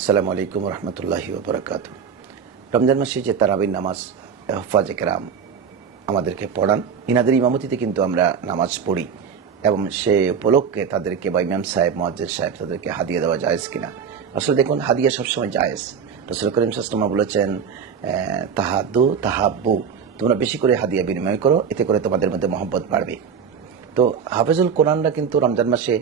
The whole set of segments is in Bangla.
আসসালামু আলাইকুম রহমতুল্লাহি বরকাত রমজান মাসে যে তারাবির নামাজ হফাজ একরাম আমাদেরকে পড়ান। ইনাদের ইমামতিতে কিন্তু আমরা নামাজ পড়ি এবং সে উপলক্ষে তাদেরকে বা ইমাম সাহেব মজ্জের সাহেব তাদেরকে হাদিয়া দেওয়া জায়েজ কিনা। আসলে দেখুন, হাদিয়া সবসময় জায়েজ। রসুল করিম সাস্তমা বলেছেন তাহাদু, তাহাব্বু, তোমরা বেশি করে হাদিয়া বিনিময় করো, এতে করে তোমাদের মধ্যে মহব্বত বাড়বে। তো হাফেজুল কোরআনরা কিন্তু রমজান মাসে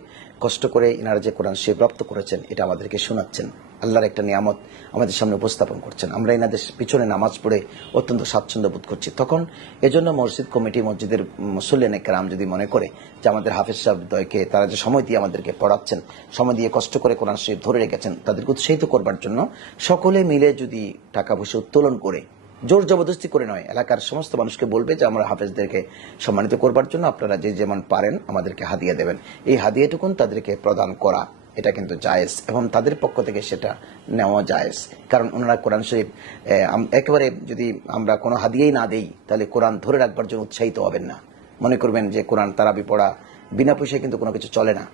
কষ্ট করে ইনারা যে কোরআন সে প্রাপ্ত করেছেন, এটা আমাদেরকে শোনাচ্ছেন। আল্লাহর একটা নিয়ামত আমাদের সামনে উপস্থাপন করছেন। আমরা এনাদের পিছনে নামাজ পড়ে অত্যন্ত স্বাচ্ছন্দ্য বোধ করছি। তখন এজন্য মসজিদ কমিটি, মসজিদের মুসল্লিয়ান একরাম যদি মনে করে যে আমাদের হাফেজ সাহেবদ্বয়কে তারা যে সময় দিয়ে আমাদেরকে পড়াচ্ছেন, সময় দিয়ে কষ্ট করে কোরআন শরীফ ধরে রেখেছেন, তাদেরকে উৎসাহিত করবার জন্য সকলে মিলে যদি টাকা পয়সা উত্তোলন করে জোর জবরদস্তি করে নয়। এলাকার সমস্ত মানুষকে বলবে যে, আমরা হাফেজদেরকে সম্মানিত করবার জন্য আপনারা যে যেমন পারেন আমাদেরকে হাদিয়া দেবেন। এই হাদিয়াটুকুন তাদেরকে প্রদান করা, এটা কিন্তু জায়েজ এবং তাদের পক্ষ থেকে সেটা নেওয়া জায়েজ। কারণ ওনারা কোরআন শরীফ একেবারে যদি আমরা কোনো হাদিয়াই না দেই, তাহলে কোরআন ধরে রাখবার জন্য উৎসাহিত হবেন না। মনে করবেন যে কোরআন তারাবি পড়া, বিনা পয়সায় কিন্তু কোনো কিছু চলে না।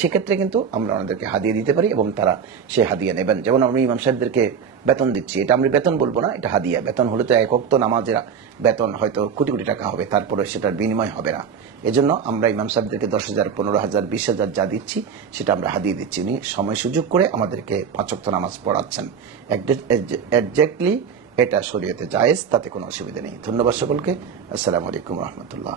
সেক্ষেত্রে কিন্তু আমরা ওনাদেরকে হাদিয়ে দিতে পারি এবং তারা সে হাদিয়া নেবেন। যেমন আমরা ইমাম সাহেবদেরকে বেতন দিচ্ছি। এটা আমরা বেতন বলব না, এটা হাদিয়া। বেতন হলে তো একক তো নামাজের বেতন হয়তো কোটি কোটি টাকা হবে, তারপরে সেটার বিনিময় হবে না। এজন্য আমরা ইমাম সাহেবদেরকে দশ হাজার, পনেরো হাজার, বিশ হাজার যা দিচ্ছি, সেটা আমরা হাদিয়ে দিচ্ছি। উনি সময় সুযোগ করে আমাদেরকে পাঁচক্ত নামাজ পড়াচ্ছেন। একজ্যাক্টলি এটা শরীয়তে জায়েজ, তাতে কোনো অসুবিধা নেই। ধন্যবাদ সকলকে। আসসালামু আলাইকুম রহমতুল্লাহ।